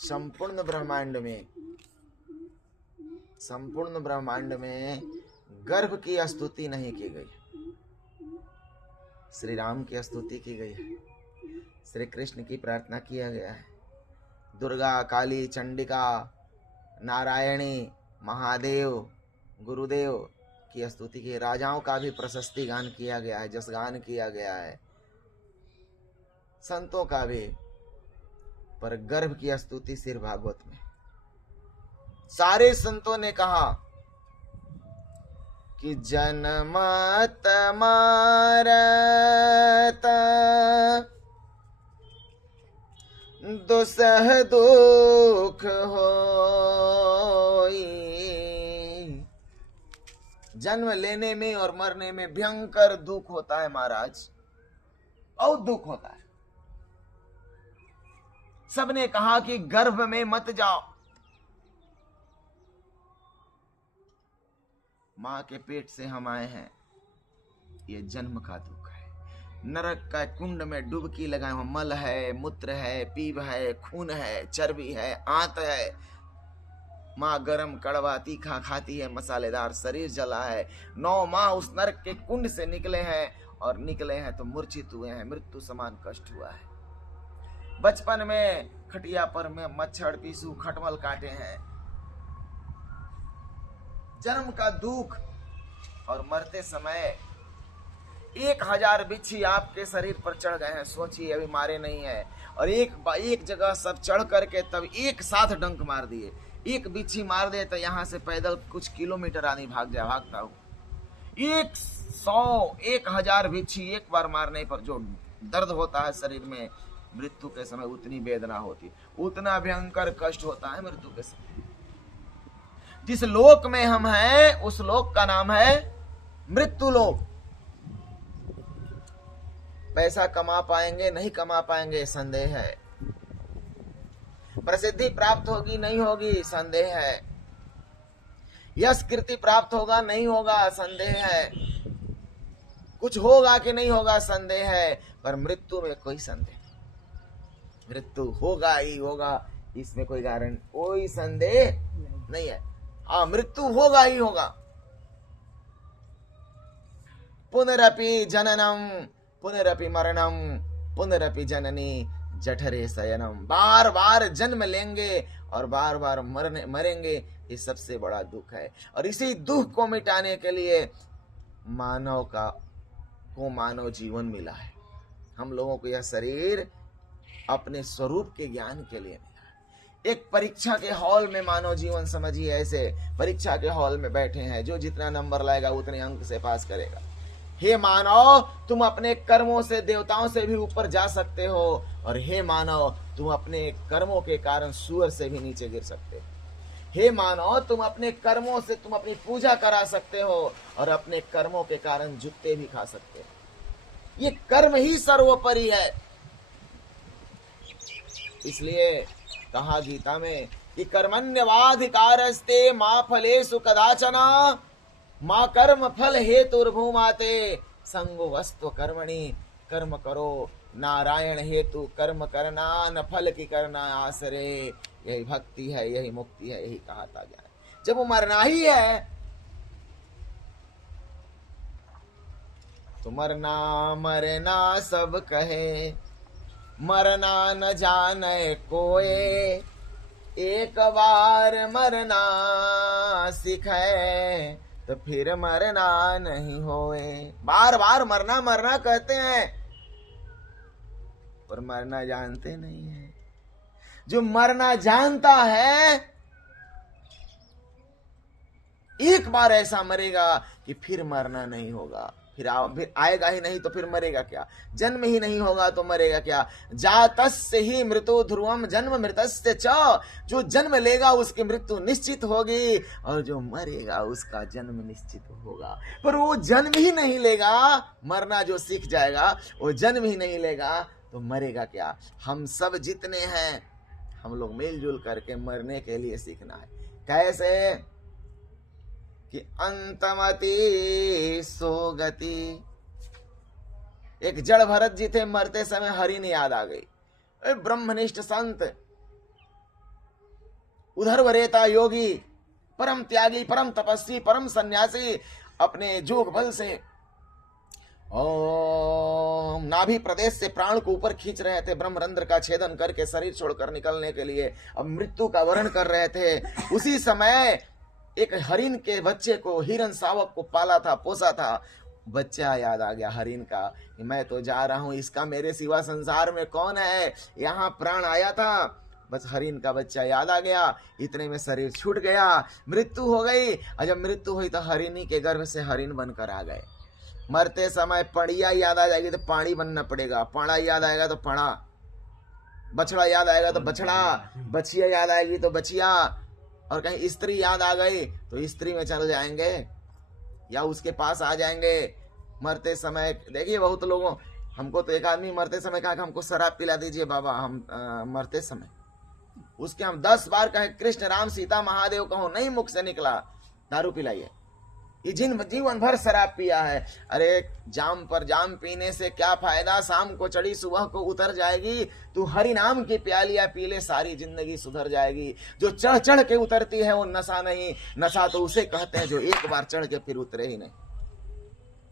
संपूर्ण ब्रह्मांड में गर्भ की स्तुति नहीं की गई, श्री राम की स्तुति की गई है, श्री कृष्ण की प्रार्थना किया गया है, दुर्गा, काली, चंडिका, नारायणी, महादेव, गुरुदेव की स्तुति की, राजाओं का भी प्रशस्ति गान किया गया है, जस गान किया गया है, संतों का भी, पर गर्भ की स्तुति सिर्फ भागवत में। सारे संतों ने कहा कि जनमत मारत दुसह दुख होई। जन्म लेने में और मरने में भयंकर दुख होता है महाराज, बहुत दुख होता है। सबने कहा कि गर्भ में मत जाओ, मां के पेट से हम आए हैं, ये जन्म का दुख है। नरक का कुंड में डुबकी लगाए, मल है, मूत्र है, पीप है, खून है, चर्बी है, आंत है। माँ गरम कड़वा तीखा खाती है, मसालेदार शरीर जला है। 9 माह उस नरक के कुंड से निकले हैं, और निकले हैं तो मूर्छित हुए हैं, मृत्यु समान कष्ट हुआ है। बचपन में खटिया पर में मच्छर पीसू खटमल काटे हैं, जन्म का दुख। और मरते समय 1000 बिच्छी आपके शरीर पर चढ़ गए हैं, सोचिए अभी मारे नहीं है, और एक जगह सब चढ़ करके तब एक साथ डंक मार दिए। एक बिच्छी मार दे तो यहाँ से पैदल कुछ किलोमीटर आदमी भागता हूँ। 100 1000 बिच्छी एक बार मारने पर जो दर्द होता है शरीर में, मृत्यु के समय उतनी वेदना होती है, उतना भयंकर कष्ट होता है मृत्यु के समय। जिस लोक में हम हैं उस लोक का नाम है मृत्यु लोक। पैसा कमा पाएंगे नहीं कमा पाएंगे संदेह है, प्रसिद्धि प्राप्त होगी नहीं होगी संदेह है, यश कीर्ति प्राप्त होगा नहीं होगा संदेह है, कुछ होगा कि नहीं होगा संदेह है, पर मृत्यु में कोई संदेह नहीं। मृत्यु होगा ही होगा, इसमें कोई कारण कोई संदेह नहीं है। हाँ, मृत्यु होगा ही होगा। पुनरपि जननम पुनरपि मरणम पुनरपि जननी जठरे शयनम। बार बार जन्म लेंगे और बार बार मरेंगे, ये सबसे बड़ा दुख है। और इसी दुख को मिटाने के लिए मानव जीवन मिला है। हम लोगों को यह शरीर अपने स्वरूप के ज्ञान के लिए मिला है। एक परीक्षा के हॉल में मानव जीवन समझिए ऐसे, परीक्षा के हॉल में बैठे हैं, जो जितना नंबर लाएगा उतने अंक से पास करेगा। हे मानव, तुम अपने कर्मों से देवताओं से भी ऊपर जा सकते हो, और हे मानव, तुम अपने कर्मों के कारण सूअर से भी नीचे गिर सकते हो। हे मानव, तुम अपने कर्मों से तुम अपनी पूजा करा सकते हो, और अपने कर्मों के कारण जूते भी खा सकते हो। ये कर्म ही सर्वोपरि है। इसलिए कहा गीता में कि कर्मण्यवाधिकारस्ते मा फलेषु कदाचन माँ कर्म फल हेतुर्भूमाते संगो वस्तु कर्मणि। कर्म करो नारायण हेतु कर्म करना, न फल की करना आसरे। यही भक्ति है, यही मुक्ति है, यही कहा था ज्ञान। जब वो मरना ही है तो मरना सब कहे, मरना न जाने कोई, एक बार मरना सिखाए तो फिर मरना नहीं होए। बार बार मरना कहते हैं, पर मरना जानते नहीं है। जो मरना जानता है, एक बार ऐसा मरेगा कि फिर मरना नहीं होगा, फिर आएगा ही नहीं तो फिर मरेगा क्या? जन्म ही नहीं होगा तो मरेगा क्या? जातस्य ही मृत्यु ध्रुवम जन्म मृतस्य च। जो जन्म लेगा उसकी मृत्यु निश्चित होगी, और जो मरेगा उसका जन्म निश्चित होगा। पर वो जन्म ही नहीं लेगा, मरना जो सीख जाएगा वो जन्म ही नहीं लेगा तो मरेगा क्या? हम सब जितने हैं, हम लोग मिलजुल करके मरने के लिए सीखना है। कैसे? कि अंतमति सोगति। एक जड़ भरत जी थे, मरते समय हरि ने याद आ गई। ब्रह्मनिष्ठ संत उधर वरेता योगी, परम त्यागी, परम तपस्वी, परम सन्यासी अपने जोग बल से ओम नाभि प्रदेश से प्राण को ऊपर खींच रहे थे, ब्रह्मरंध्र का छेदन करके शरीर छोड़कर निकलने के लिए अब मृत्यु का वर्ण कर रहे थे। उसी समय एक हरिण के बच्चे को, हिरण शावक को पाला था, पोसा था। बच्चा याद आ गया हरिण का कि मैं तो जा रहा हूं, इसका मेरे सिवा संसार में कौन है। यहाँ प्राण आया था, बस हरिण का बच्चा याद आ गया। इतने में शरीर छूट गया, मृत्यु हो गई। और जब मृत्यु हुई तो हरिणी के गर्भ से हरिण बनकर आ गए। मरते समय पड़िया याद आ जाएगी तो पानी बनना पड़ेगा, पाड़ा याद आएगा तो पड़ा, बछड़ा याद आएगा तो बछड़ा, बछिया याद आएगी तो बछिया, और कहीं स्त्री याद आ गई तो स्त्री में चल जाएंगे या उसके पास आ जाएंगे। मरते समय देखिए बहुत लोगों, हमको तो एक आदमी मरते समय कहा कि हमको शराब पिला दीजिए बाबा, हम मरते समय उसके हम 10 बार कहे कृष्ण राम सीता महादेव कहो, नहीं मुख से निकला, दारू पिलाइए। ये जीवन भर शराब पिया है। अरे जाम पर जाम पीने से क्या फायदा, शाम को चढ़ी सुबह को उतर जाएगी। तू हरि नाम की प्यालियां पी ले, सारी जिंदगी सुधर जाएगी। जो चढ़ चढ़ के उतरती है वो नशा नहीं, नशा तो उसे कहते हैं जो एक बार चढ़ के फिर उतरे ही नहीं।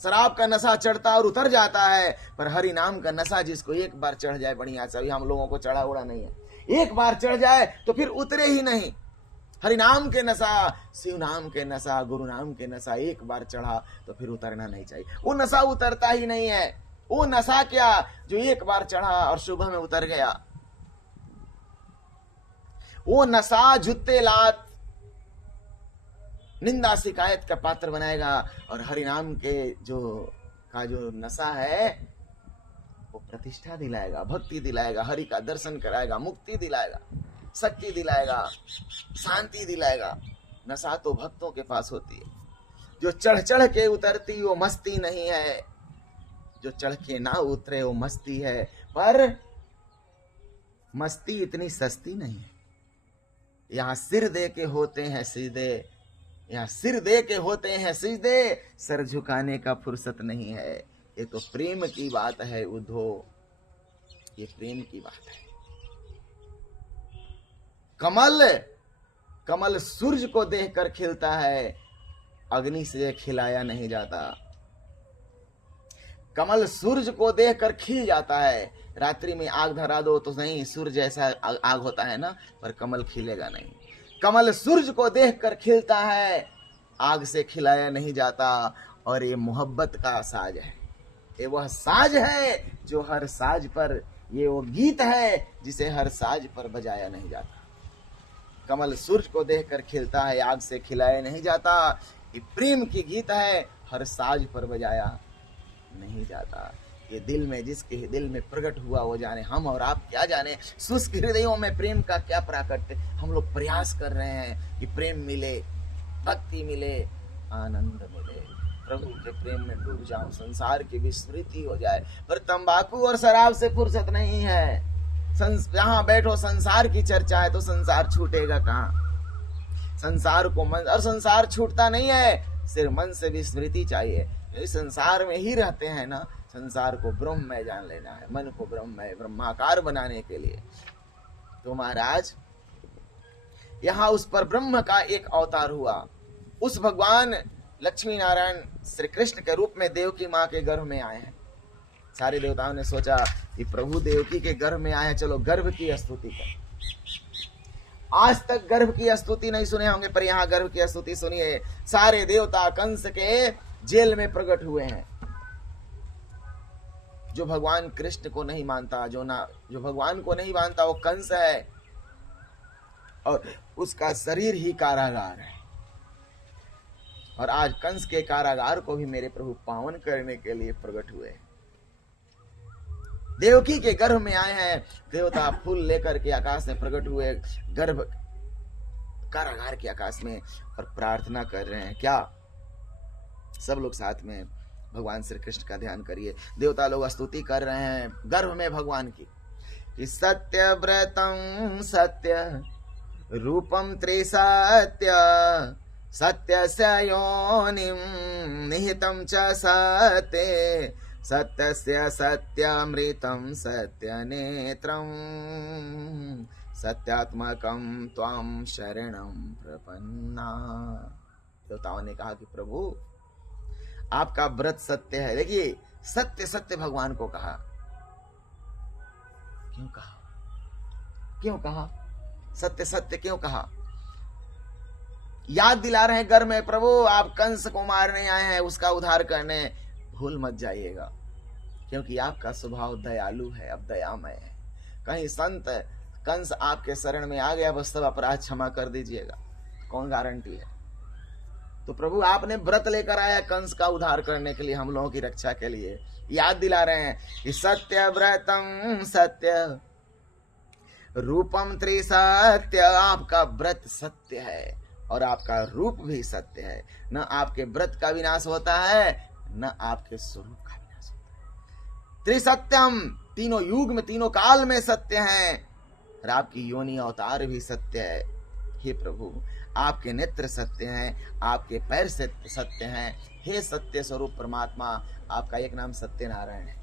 शराब का नशा चढ़ता और उतर जाता है, पर हरि नाम का नशा जिसको एक बार चढ़ जाए बढ़िया से, अभी हम लोगों को चढ़ा उड़ा नहीं है, एक बार चढ़ जाए तो फिर उतरे ही नहीं। हरि नाम के नशा, शिव नाम के नशा, गुरु नाम के नशा एक बार चढ़ा तो फिर उतरना नहीं चाहिए। वो नशा उतरता ही नहीं है। वो नशा क्या जो एक बार चढ़ा और सुबह में उतर गया। वो नशा जुत्ते लात निंदा शिकायत का पात्र बनाएगा। और हरि नाम के जो नशा है वो प्रतिष्ठा दिलाएगा, भक्ति दिलाएगा, हरि का दर्शन कराएगा, मुक्ति दिलाएगा, शक्ति दिलाएगा, शांति दिलाएगा। नशा तो भक्तों के पास होती है। जो चढ़ चढ़ के उतरती वो मस्ती नहीं है, जो चढ़ के ना उतरे वो मस्ती है। पर मस्ती इतनी सस्ती नहीं है। यहाँ सिर दे के होते हैं सीधे, यहाँ सिर दे के होते हैं सीधे, सर झुकाने का फुर्सत नहीं है। ये तो प्रेम की बात है उद्धो, ये प्रेम की बात है। कमल सूरज को देखकर खिलता है, अग्नि से खिलाया नहीं जाता। कमल सूरज को देखकर खिल जाता है। रात्रि में आग धरा दो तो नहीं, सूरज जैसा आग होता है ना, पर कमल खिलेगा नहीं। कमल सूरज को देखकर खिलता है, आग से खिलाया नहीं जाता। और ये मोहब्बत का साज है, ये वह साज है जो हर साज पर, ये वो गीत है जिसे हर साज पर बजाया नहीं जाता। कमल सूरज को देखकर खिलता है, आग से खिलाया नहीं जाता। ये प्रेम की गीत है, हर साज पर बजाया नहीं जाता। ये दिल में, जिसके दिल में प्रकट हुआ वो जाने, हम और आप क्या जाने। शुष्क हृदयों में प्रेम का क्या प्राकट्य। हम लोग प्रयास कर रहे हैं कि प्रेम मिले, भक्ति मिले, आनंद मिले, प्रभु के प्रेम में डूब जाऊं, संसार की विस्मृति हो जाए। पर तंबाकू और शराब से फुर्सत नहीं है। जहां बैठो संसार की चर्चा है तो संसार छूटेगा कहां। संसार को मन, और संसार छूटता नहीं है, सिर्फ मन से विस्मृति चाहिए। इस संसार में ही रहते हैं ना, संसार को ब्रह्ममय जान लेना है, मन को ब्रह्ममय ब्रह्माकार बनाने के लिए। तो महाराज यहाँ उस पर ब्रह्म का एक अवतार हुआ। उस भगवान लक्ष्मी नारायण श्री कृष्ण के रूप में देवकी माँ के गर्भ में आए हैं। सारे देवताओं ने सोचा कि प्रभु देवकी के गर्भ में आए हैं, चलो गर्भ की स्तुति कर। आज तक गर्भ की स्तुति नहीं सुने होंगे, पर यहाँ गर्भ की स्तुति सुनिए। सारे देवता कंस के जेल में प्रकट हुए हैं। जो भगवान कृष्ण को नहीं मानता, जो भगवान को नहीं मानता वो कंस है, और उसका शरीर ही कारागार है। और आज कंस के कारागार को भी मेरे प्रभु पावन करने के लिए प्रकट हुए। देवकी के गर्भ में आए हैं। देवता फूल लेकर के आकाश में प्रकट हुए, गर्भ कारागार के आकाश में, और प्रार्थना कर रहे हैं। क्या? सब लोग साथ में भगवान श्री कृष्ण का ध्यान करिए। देवता लोग स्तुति कर रहे हैं गर्भ में भगवान की कि सत्य व्रतम सत्य रूपम त्रिसत्य सत्यस्य योनिं निहितं च सत्ये सत्यस्य सत्यमृतं सत्यनेत्रं सत्यात्मकं त्वां शरणं प्रपन्ना। देवताओं ने कहा कि प्रभु आपका व्रत सत्य है। देखिए सत्य सत्य भगवान को कहा। क्यों कहा? क्यों कहा सत्य सत्य? क्यों कहा? याद दिला रहे हैं घर में, प्रभु आप कंस को मारने आए हैं, उसका उद्धार करने, भूल मत जाइएगा, क्योंकि आपका स्वभाव दयालु है, अब दयामय है। कहीं संत कंस आपके शरण में आ गया, बस सब अपराध क्षमा कर दीजिएगा, कौन गारंटी है? तो प्रभु आपने व्रत लेकर आया कंस का उद्धार करने के लिए, हम लोगों की रक्षा के लिए। याद दिला रहे हैं कि सत्य व्रतम सत्य रूपम त्रिसत्य। आपका व्रत सत्य है और आपका रूप भी सत्य है। न आपके व्रत का विनाश होता है, न आपके स्वरूप का विनाश होता है। त्रिसत्यम, तीनों युग में तीनों काल में सत्य है, और आपकी योनि अवतार भी सत्य है। हे प्रभु आपके नेत्र सत्य हैं, आपके पैर सत्य हैं। हे सत्य स्वरूप परमात्मा, आपका एक नाम सत्यनारायण है।